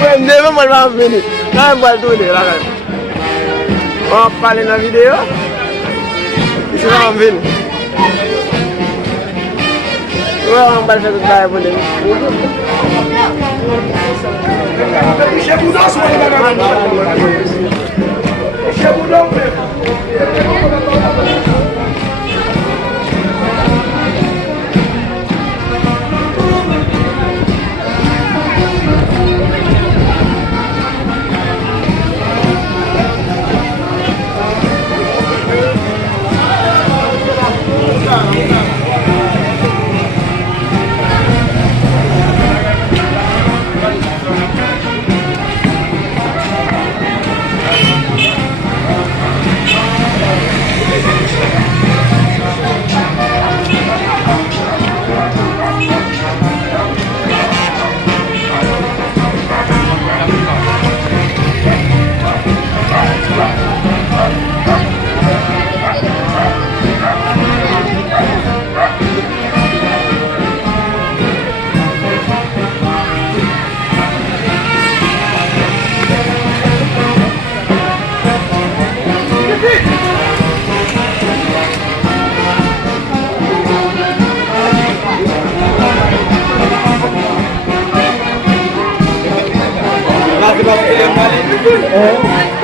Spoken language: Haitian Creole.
Mwen mwen mwen veni. Nan mwen tourne la kan. On parle dans la vidéo. Je vais venir. Ouais, on va faire tout ça pour nous. Gracias.